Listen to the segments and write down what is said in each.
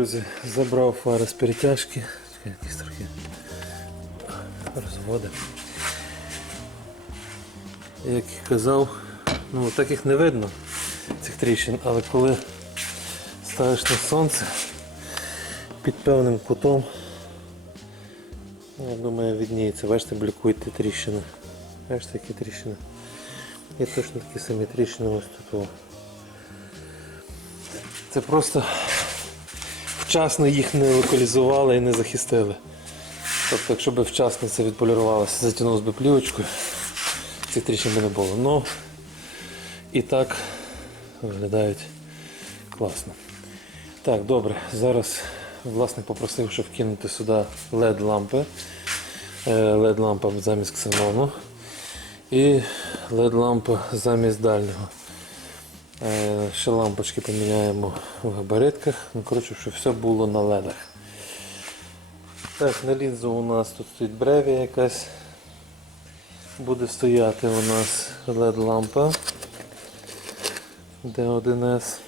друзі, забрав фари з перетяжки. Якісь трохи розводи. Як і казав, ну так їх не видно, цих тріщин, але коли ставиш на сонце під певним кутом, ну, я думаю, відніється. Бачите, блікують тріщини. Бачите, які тріщини. Є точно такі самі тріщини ось тут. Це просто вчасно їх не локалізували і не захистили. Тобто, якщо б вчасно це відполірувалося, затягнулося б плівочкою, цих тріщин би не було. Ну і так виглядають класно. Так, добре, зараз власник попросив, щоб вкинути сюди LED лампи. LED лампа замість ксенону і LED лампа замість дальнього. Е, Ще лампочки поміняємо в габаритках. Ну, коротше, щоб все було на ледах. Так, на лінзу у нас тут стоїть бревія якась. Буде стояти у нас LED лампа D1S,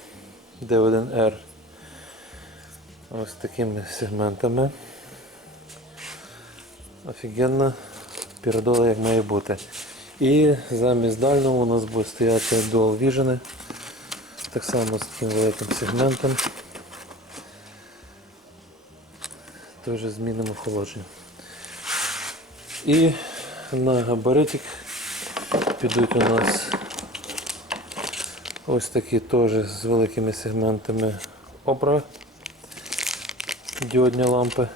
D1R. Ось такими сегментами. Офігенна передола як має бути. І замість дальнього у нас буде стояти Dual Vision. Так само з таким великим сегментом. Теж змінимо охолодження. І на габаритик підуть у нас ось такі теж з великими сегментами опра діодні лампи.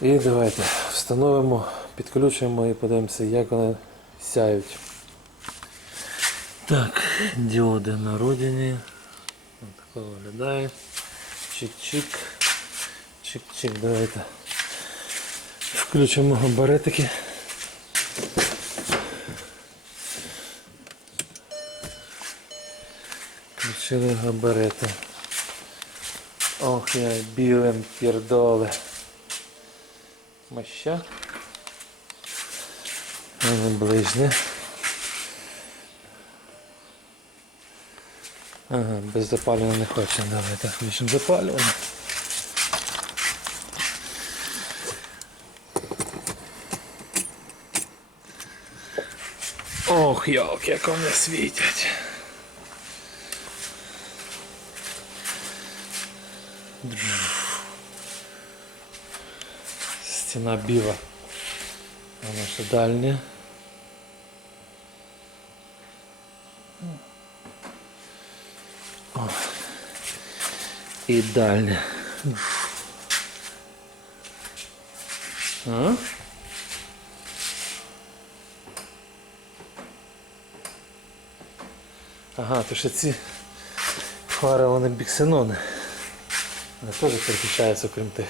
І давайте встановимо, підключимо і подивимося, як вони сяють. Так, діоди на родині. Ось тако виглядає. Чик-чик. Чик-чик, давайте. Включимо габаритики. Включили габарити. Ох, я білим пірдоле. Моща. Воно ближнє. Ага, без запалювання не хоче. Давайте включимо запалювання. Ох, йолки, як вони світять. Стіна біла. Вона ще дальня. І дальня. А? Ага, то ще ці фари вони біксенони. Вони теж переключаються окрім тих.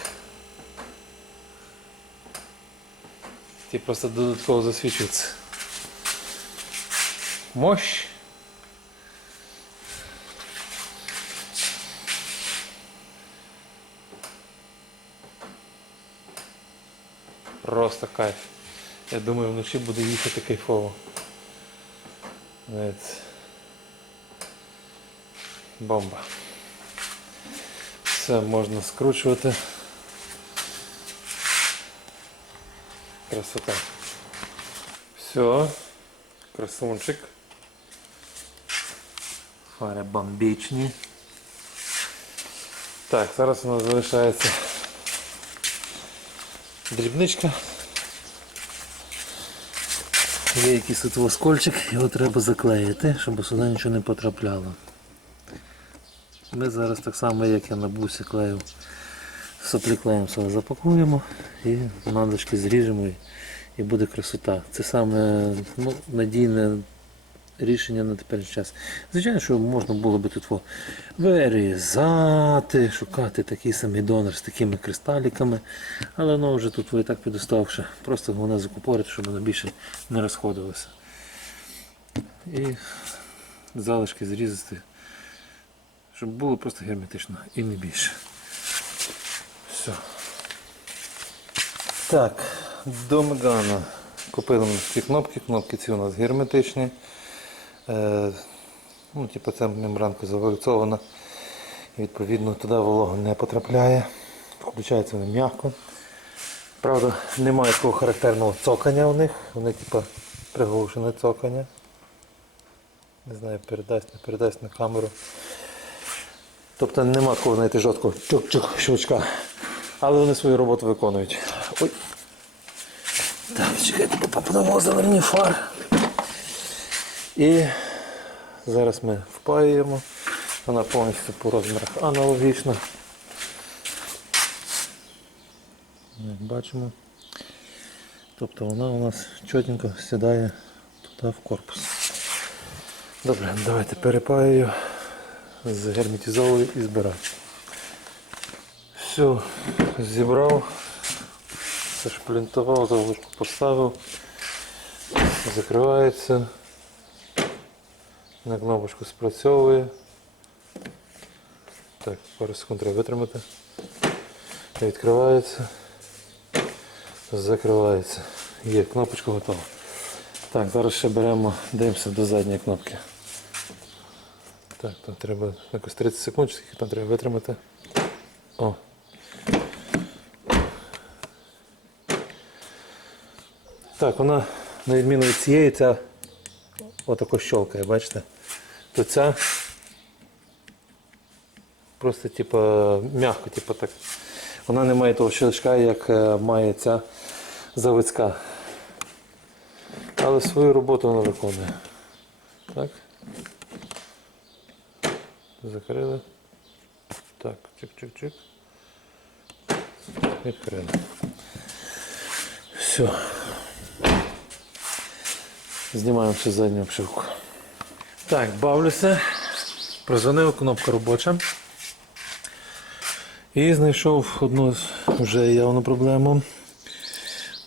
Ті просто додатково засвічуються. Мощь. Просто кайф. Я думаю, вночі буде їхати кайфово. Бомба. Все можна скручувати. Красота. Все. Красунчик. Фари бомбічні. Так, зараз у нас залишається дрібничка. Є якийсь тут воскольчик, його треба заклеїти, щоб сюди нічого не потрапляло. Ми зараз так само, як я на бусі клею, сопліклеєм все запакуємо і мандочки зріжемо і буде красота. Це саме ну, надійне рішення на теперішній час. Звичайно, що можна було би тут вирізати, шукати такий самий донор з такими кристаліками, але воно вже тут і так підоставши. Просто воно закупорити, щоб воно більше не розходилося. І залишки зрізати щоб було просто герметично і не більше. Все. Так, до Мегана купили ці кнопки. Кнопки ці у нас герметичні. Е, ну, типу, це мембранка завальцована. І відповідно туди волога не потрапляє. Включається вони м'яко. Правда, немає такого характерного цокання у них. Вони типа приглушене цокання. Не знаю, передасть, не передасть на камеру. Тобто нема такого, знаєте, жорсткого чук-чук щелчка. Але вони свою роботу виконують. Ой. Так, чекайте, понавозили мені фар. І зараз ми впаюємо. Вона повністю по розмірах аналогічна. Як бачимо. Тобто вона у нас чотенько сідає туди в корпус. Добре, давайте перепаю, загерметизовую і збираю. Все, зібрав, зашплінтував, заглушку поставив, закривається, на кнопочку спрацьовує. Так, пару секунд треба витримати. Відкривається, закривається. Є, кнопочка готова. Так, зараз ще беремо, дивимося до задньої кнопки. Так, там треба якось 30 секунд, скільки там треба витримати. О. Так, вона, на відміну від цієї, ця отако щелкає, бачите? То ця просто типу, м'яко, типу, так. Вона не має того щелчка, як е, має ця заводська. Але свою роботу вона виконує. Так. Закрили. Так, чик-чик-чик. Відкрили. Все. Знімаємо ще задню обшивку. Так, бавлюся. Прозвонив, кнопка робоча. І знайшов одну вже явну проблему.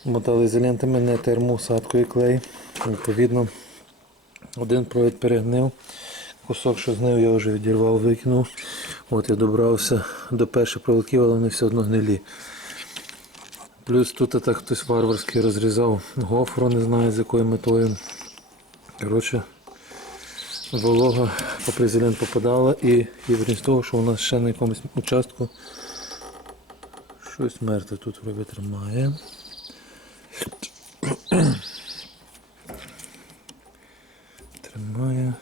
Металоізолентами не термоусадку і клей. Відповідно, один провід перегнив. Кусок, що знив, я вже відірвав, викинув. От я добрався до перших проводків, але вони все одно гнилі. Плюс тут так хтось варварський розрізав гофру, не знаю з якою метою. Коротше, волога по призелент попадала і єврін з того, що у нас ще на якомусь участку щось мертве тут вроде тримає. Тримає.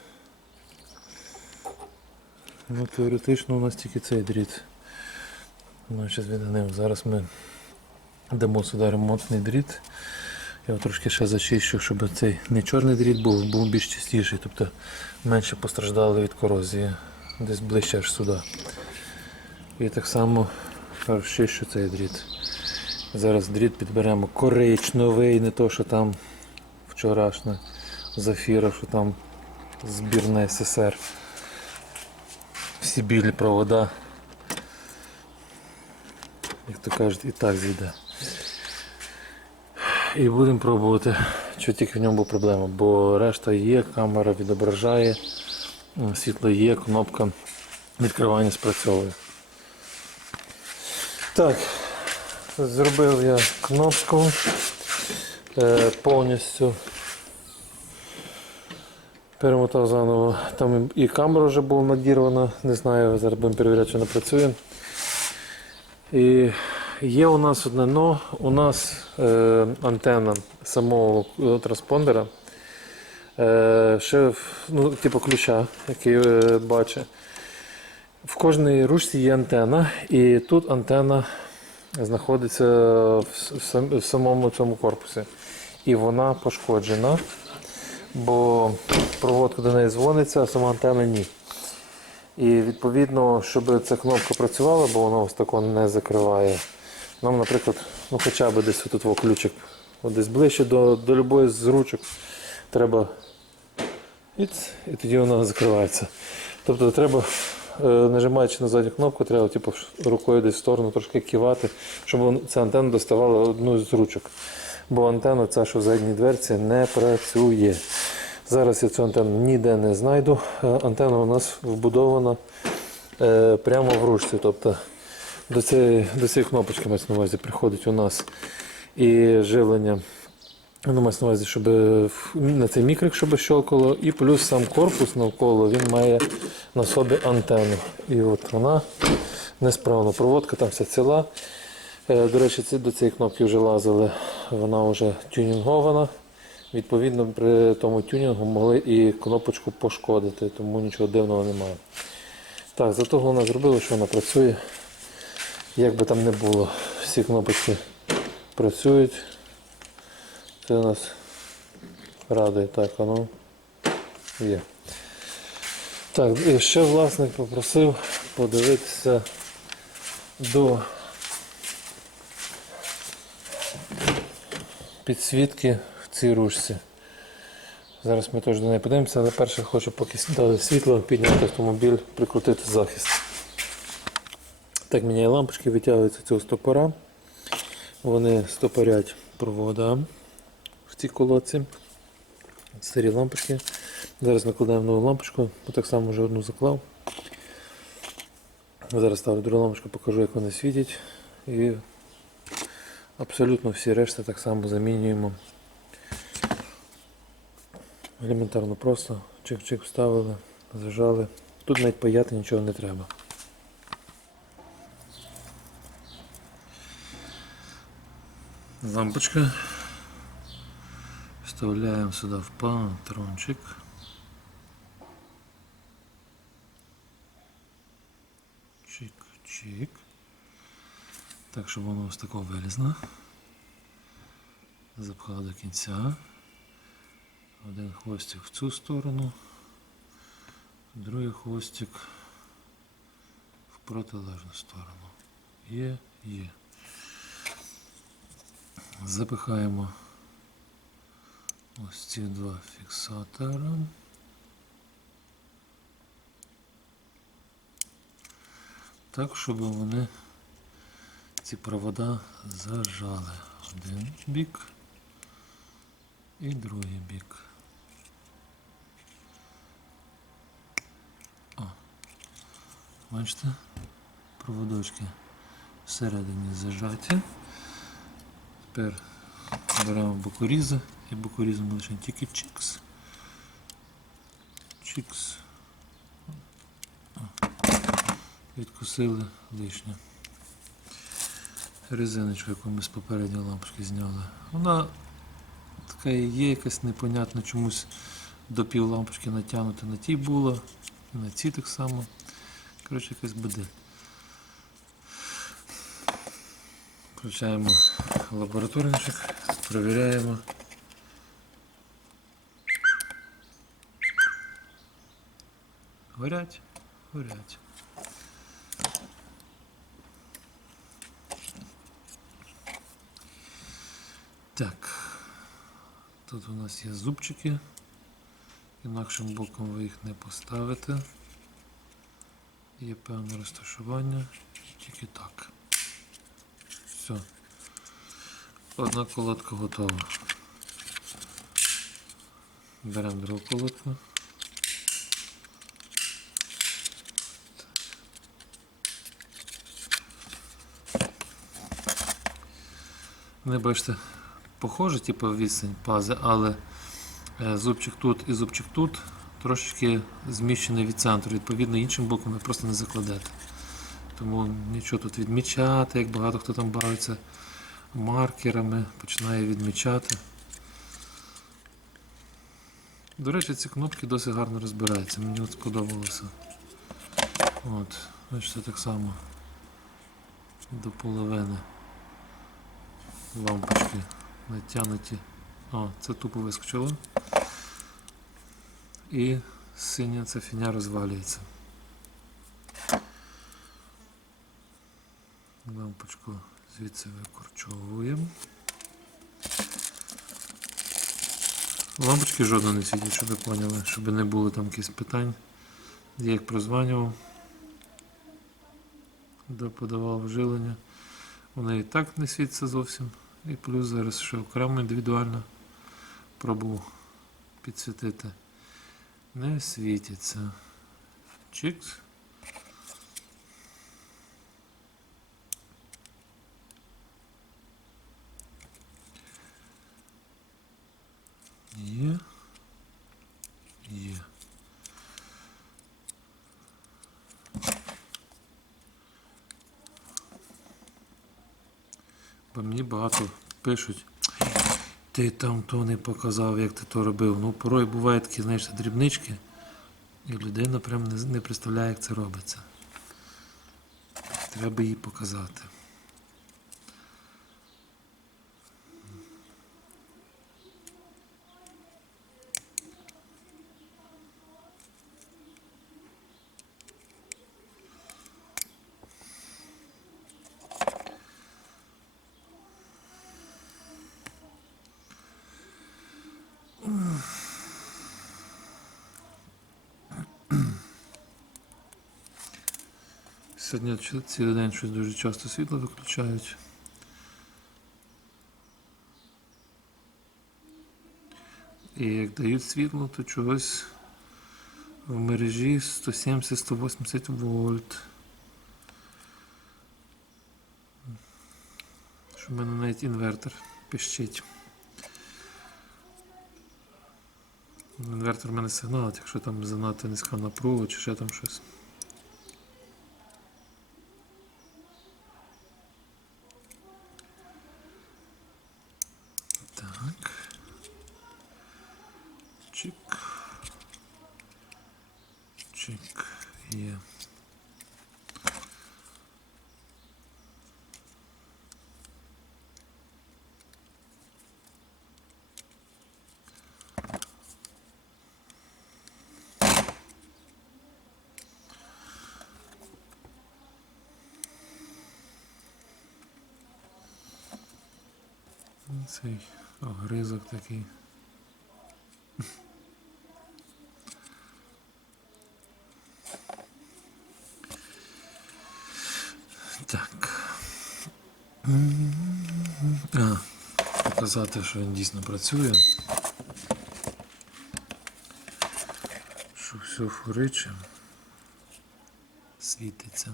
Ну, теоретично у нас тільки цей дріт. Ну. Зараз ми дамо сюди ремонтний дріт. Я його трошки ще зачищу, щоб цей не чорний дріт був, був більш чистіший, тобто менше постраждали від корозії, десь ближче аж сюди. І так само розчищу цей дріт. Зараз дріт підберемо коричневий, не то, що там вчорашнє зафіра, що там збірна СССР. Всі білі провода, як то кажуть, і так зійде. І будемо пробувати, що тільки в ньому була проблема, бо решта є, камера відображає, світло є, кнопка відкривання спрацьовує. Так, зробив я кнопку е, повністю. Перемотав заново. Там і камера вже була надірвана, не знаю, зараз будемо перевіряти, чи вона працює. І є у нас одне но, у нас е, антенна самого транспондера. Е, ще ну, типу ключа, який е, бачить. В кожній ручці є антенна, і тут антенна знаходиться в, в в самому цьому корпусі. І вона пошкоджена, бо проводка до неї дзвониться, а сама антенна ні. І відповідно, щоб ця кнопка працювала, бо вона ось тако не закриває. Нам, наприклад, ну хоча б десь тут ключик, десь ближче до, до любої з ручок треба. І, і тоді вона закривається. Тобто треба, е, нажимаючи на задню кнопку, треба типу, рукою десь в сторону трошки кивати, щоб ця антенна доставала одну з ручок. Бо антенна, ця, що в задній дверці, не працює. Зараз я цю антенну ніде не знайду. Е, Антенна у нас вбудована е, прямо в ручці. Тобто до цієї, до цієї кнопочки мається на увазі приходить у нас і живлення Ну, мається на увазі, щоб на цей мікрик, щоб щелкало, і плюс сам корпус навколо він має на собі антенну. І от вона несправна. Проводка там вся ціла. Е, До речі, до цієї кнопки вже лазили, вона вже тюнінгована. Відповідно, при тому тюнінгу могли і кнопочку пошкодити, тому нічого дивного немає. Так, зато головне зробили, що вона працює. Як би там не було, всі кнопочки працюють. Це у нас радує. Так, а ну є. Так, і ще власник попросив подивитися до підсвітки в цій ручці. Зараз ми теж до неї подивимося, але перше хочу поки дали світло, підняти автомобіль, прикрутити захист. Так, міняє лампочки, витягуються цього стопора. Вони стопорять провода в цій колодці. Старі лампочки. Зараз накладаємо нову лампочку, так само вже одну заклав. Зараз ставлю другу лампочку, покажу, як вони світять. І абсолютно всі решти так само замінюємо. Елементарно просто. Чик-чик вставили, зажали. Тут навіть паяти нічого не треба. Лампочка. Вставляємо сюди в патрончик. Чик-чик. Так, щоб воно ось тако вилізло. Запхав до кінця. Один хвостик в цю сторону, другий хвостик в протилежну сторону. Є, є. Запихаємо ось ці два фіксатора. Так, щоб вони ці провода зажали. Один бік і другий бік. О, бачите, проводочки всередині зажаті. Тепер беремо бокорізи і бокорізом лише тільки чікс. Чікс. Відкусили лишнє. Резиночку, яку ми з попередньої лампочки зняли. Вона така і є якась непонятна чомусь до пів лампочки натягнута на тій було, і на цій так само. Коротше, якась буде. Включаємо лабораторничок, перевіряємо. Горять, горять. Так, тут у нас є зубчики. Інакшим боком ви їх не поставите. Є певне розташування. Тільки так. Все. Одна колодка готова. Беремо другу колодку. Не бачите, похоже, типу відстань пази, але е, зубчик тут і зубчик тут трошечки зміщений від центру. Відповідно, іншим боком ви просто не закладете. Тому нічого тут відмічати, як багато хто там бавиться маркерами, починає відмічати. До речі, ці кнопки досить гарно розбираються, мені от сподобалося. От, бачите, так само до половини лампочки натягнуті. О, це тупо вискочило. І синя ця фіня розвалюється. Лампочку звідси викорчовуємо. Лампочки жодно не світять, щоб ви поняли, щоб не було там якихось питань. Я їх прозванював, де подавав жилення. Вони і так не світяться зовсім. І плюс зараз ще окремо індивідуально пробував підсвітити. Не світяться. Чикс. Бо мені багато пишуть. Ти там то не показав, як ти то робив. Ну, порой буває такі, знаєш, дрібнички, і людина прям не, не представляє, як це робиться. Треба їй показати. Сьогодні цілий день щось дуже часто світло виключають. І як дають світло, то чогось в мережі 170-180 вольт. Що в мене навіть інвертор пищить. Інвертор в мене сигналить, якщо там занадто низька напруга чи ще там щось. Так. Чик. Чик. Є. Цей огризок такий. Так. А, показати, що він дійсно працює. Що все фуриче. Світиться.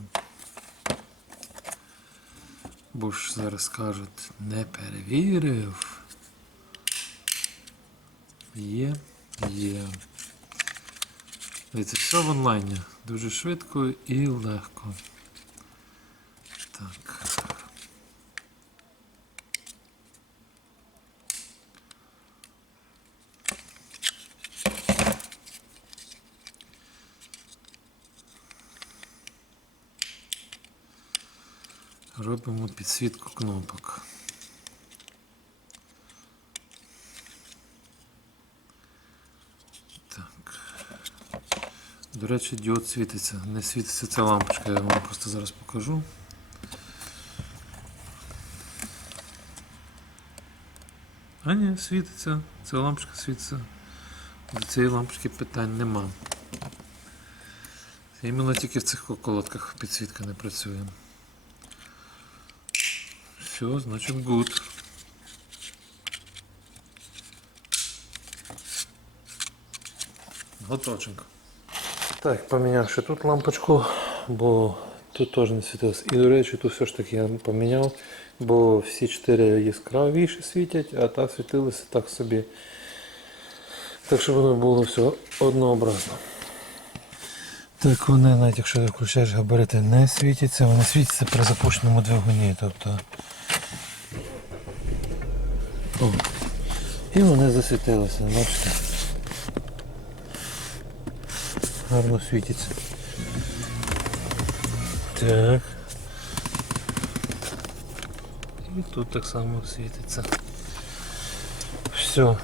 Бо ж зараз скажуть, не перевірив. Є, є. Дивіться, все в онлайні. Дуже швидко і легко. Так. Робимо підсвітку кнопок. Так. До речі, діод світиться. Не світиться ця лампочка, я вам просто зараз покажу. А ні, світиться. Ця лампочка світиться. До цієї лампочки питань нема. Іменно тільки в цих колодках підсвітка не працює. Все, значит good. Готовченко. Так, поміняв ще тут лампочку, бо тут теж не світилось. І, до речі, тут все ж таки я поміняв, бо всі чотири яскравіше світять, а та світилося так собі. Так щоб воно було все однообразно. Так вони, навіть якщо включаєш габарити, не світяться, вони світяться при запущеному двигуні. Тобто О. І вони засвітилися, бачите. Гарно світиться. Так. І тут так само світиться. Все.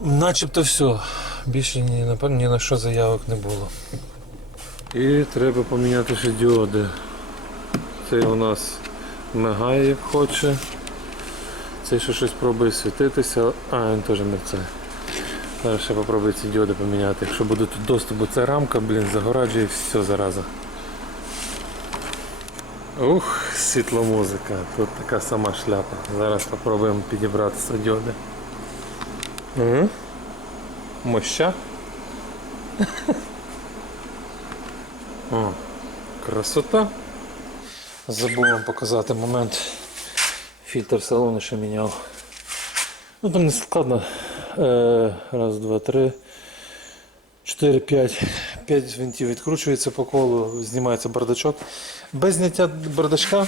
Начебто все. Більше ні ні на що заявок не було. І треба поміняти ще діоди. Це у нас мигає як хоче. Цей ще щось пробує світитися, а він теж мерцає. Зараз ще попробую ці діоди поміняти. Якщо буде тут доступ, бо ця рамка, блін, загораджує все зараза. Ух, світломузика. Тут така сама шляпа. Зараз спробуємо підібрати ці діоди. Угу. Моща. О, красота. Забув вам показати момент. Фільтр салону ще міняв. Ну там не складно. Е, раз, два, три, чотири, п'ять. 5 винтів відкручується по колу, знімається бардачок. Без зняття бардачка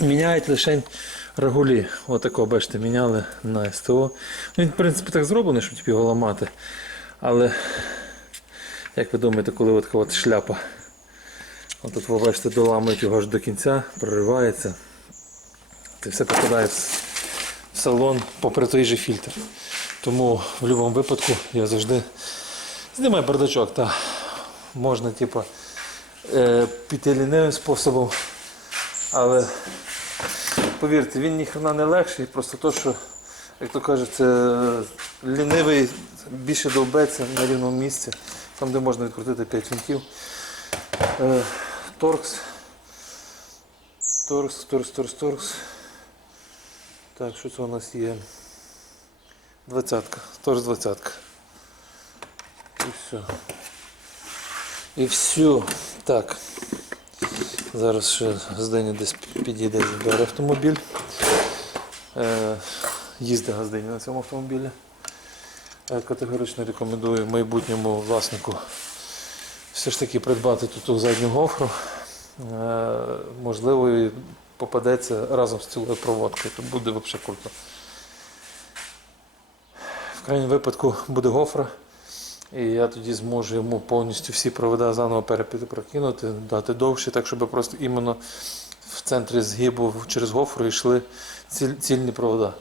міняють лише регулі. Отако, бачите, міняли на СТО. Він, в принципі, так зроблений, щоб його ламати. Але, як ви думаєте, коли от шляпа, отут ви бачите, доламують його аж до кінця, проривається. Це все попадає в салон попри той же фільтр. Тому в будь-якому випадку я завжди знімаю бардачок. Та можна типу, е, піти лінивим способом. Але повірте, він ніхрена не легший, просто то, що, як то кажуть, це лінивий більше довбеться на рівному місці, там, де можна відкрутити 5 винтів. Торкс. Торкс, торкс, торкс, торкс. Так, що це у нас є? Двадцятка, теж двадцятка. І все. І все. Так. Зараз ще Газдені десь підійде забере автомобіль. Е, їздить Газдені на цьому автомобілі. Е, категорично рекомендую майбутньому власнику все ж таки придбати тут ту задню гофру. Е, можливо, попадеться разом з цілою проводкою, то буде взагалі круто. В крайньому випадку буде гофра, і я тоді зможу йому повністю всі провода заново перепрокинути, дати довше, так щоб просто іменно в центрі згибу через гофру йшли ціль, цільні провода.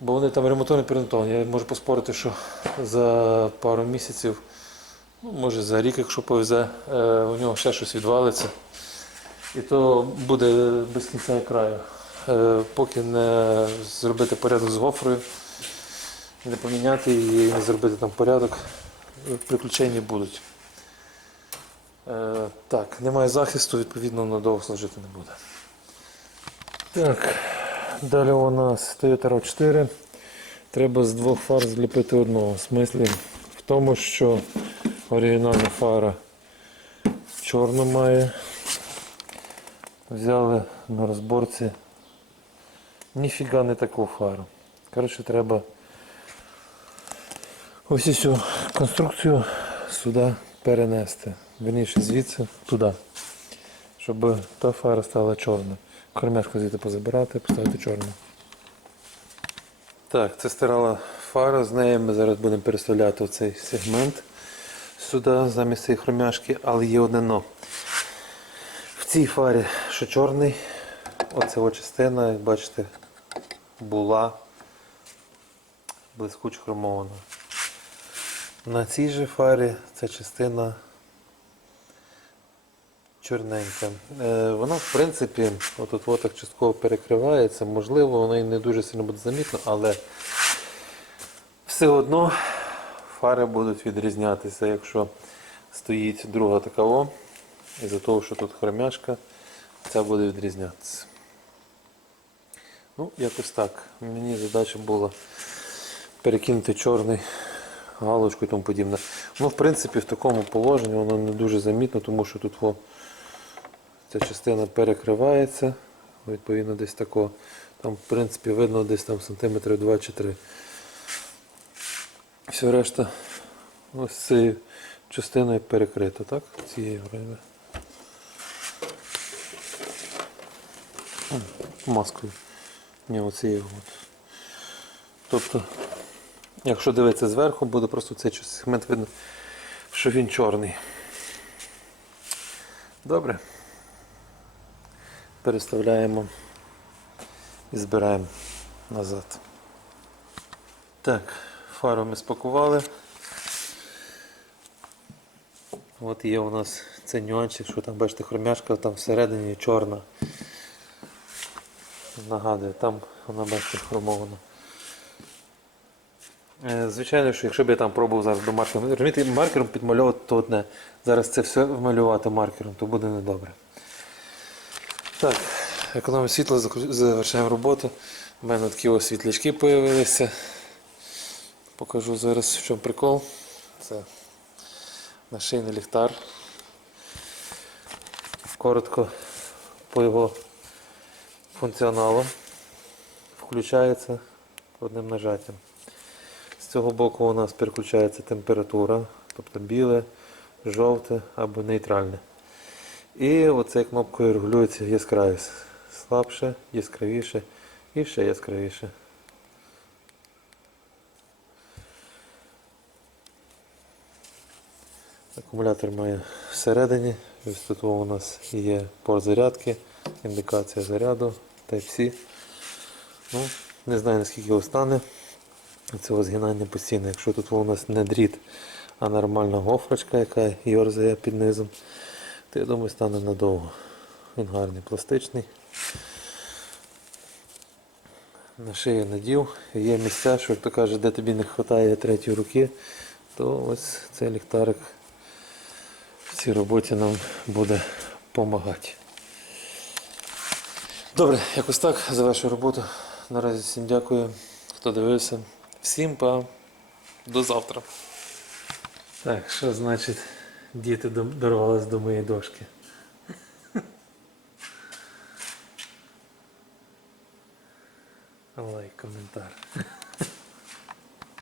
Бо вони там ремонтовані перемонтовані. Я можу поспорити, що за пару місяців, ну, може за рік, якщо повезе, е, у нього ще щось відвалиться. І то буде без кінця і краю. Е, Поки не зробити порядок з гофрою, не поміняти її, не зробити там порядок, приключення будуть. Е, Так, немає захисту, відповідно, надовго служити не буде. Так, далі у нас Toyota rav 4 Треба з двох фар зліпити одного. В смислі в тому, що оригінальна фара чорну має. Взяли на розборці. Ніфіга не таку фару. Коротше, треба ось цю конструкцію сюди перенести. Верніше звідси туди. Щоб та фара стала чорна. Кормяшку звідти позабирати, поставити чорну. Так, це стирала фара, з нею ми зараз будемо переставляти оцей сегмент сюди замість цієї хромяшки, але є одне но. В цій фарі, що чорний, оця частина, як бачите, була блискуче хромована. На цій же фарі ця частина чорненька. Е, вона, в принципі, отут от так частково перекривається. Можливо, вона і не дуже сильно буде замітно, але все одно фари будуть відрізнятися, якщо стоїть друга така о, із-за того, що тут хромяшка, ця буде відрізнятися. Ну, якось так. Мені задача була перекинути чорний галочку і тому подібне. Ну, в принципі, в такому положенні воно не дуже замітно, тому що тут о, ця частина перекривається. Відповідно, десь тако. Там, в принципі, видно десь там сантиметрів 2 чи 3. Все решта ось цією частиною перекрита, так? Цією вроде. Маскою. Ні, оцією. Тобто, якщо дивитися зверху, буде просто цей сегмент видно, що він чорний. Добре. Переставляємо і збираємо назад. Так, фару ми спакували. От є у нас цей нюансик, що там бачите хромяшка там всередині чорна. Нагадую, там вона бачите хромована. Е, Звичайно, що якщо б я там пробував зараз до маркером, розумієте, маркером підмальовувати то одне. Зараз це все вмалювати маркером, то буде недобре. Так, економимо світло, завершаємо роботу. У мене такі ось світлячки з'явилися. Покажу зараз, в чому прикол. Це нашийний ліхтар. Коротко по його функціоналу. Включається одним нажаттям. З цього боку у нас переключається температура, тобто біле, жовте або нейтральне. І оцею кнопкою регулюється яскравість. Слабше, яскравіше і ще яскравіше. Акумулятор має всередині. Тут у нас є порт зарядки, індикація заряду, Type-C. Ну, не знаю наскільки його стане. Це згинання постійне. Якщо тут у нас не дріт, а нормальна гофрочка, яка йорзає під низом, то я думаю стане надовго. Він гарний, пластичний. На шию надів. Є місця, що як то каже, де тобі не вистачає третьої руки, то ось цей ліхтарик цій роботі нам буде допомагати. Добре, якось так за вашу роботу. Наразі всім дякую, хто дивився. Всім па. До завтра. Так, що значить діти дорвались до моєї дошки? Лайк, коментар.